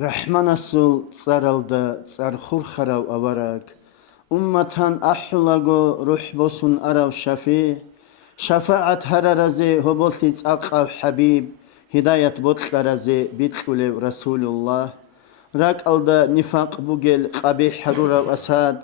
Rahmanasul tsaralda tsarkhur kharav avarag. Ummatan ahulago ruh bosun arav shafi. Shafaat hararaze hobolti tsaqav habib. Hidayat botlaraze bitlulev Rasulullah. Rak alda nifaq bugel qabih harurav asad.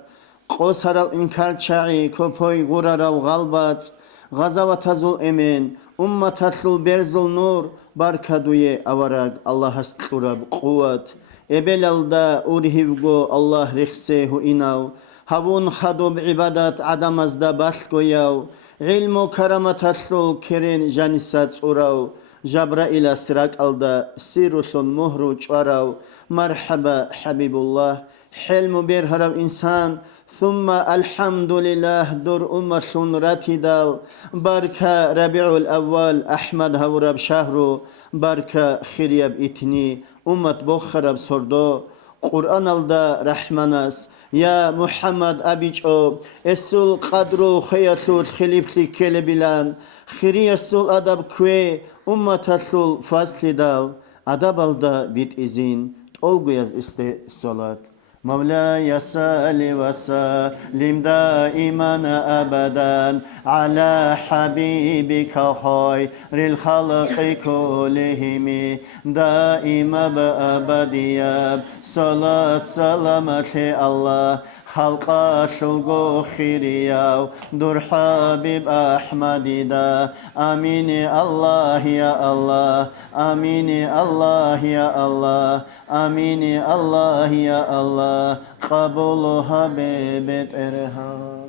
Qosaral inkar chai kopoy gurarav galbats. Gazawatazul emen. Ummatatul berzul nur. Barkaduye avarag Allah asturab quwat. Ebelalda urhivgo Allah rixsehu inav. Havun khadub ibadat adamazda balgoyav. Ilmu karamatatul keren janisat urav. Jabrail asrak alda sirusun muhru çarav. Marhaba Habibullah. Helmu berharav insan. Thumma alhamdulillah dur ummatun ratidal. Barka Rabiul Awwal Ahmad Havrab Shahru. Barka khiryab itni. Ummat bokharab sordo. Kur'an alda Rahmanas. Ya Muhammad abico. Esul qadru khayatul khilifli kelebilan. Khiriyasul adab kwe. Ummatatul fazlidal. Adab alda bit izin. Olguyaz iste salat. مولاي صل وسلم دائما ابدا على حبيبك خير الخلق كلهم دائما ابديا صلاة سلامة الله خلقا شلقو خيريا دور حبيب احمد دا امين الله يا الله امين الله يا الله امين الله يا الله قبولها ببيت ارهام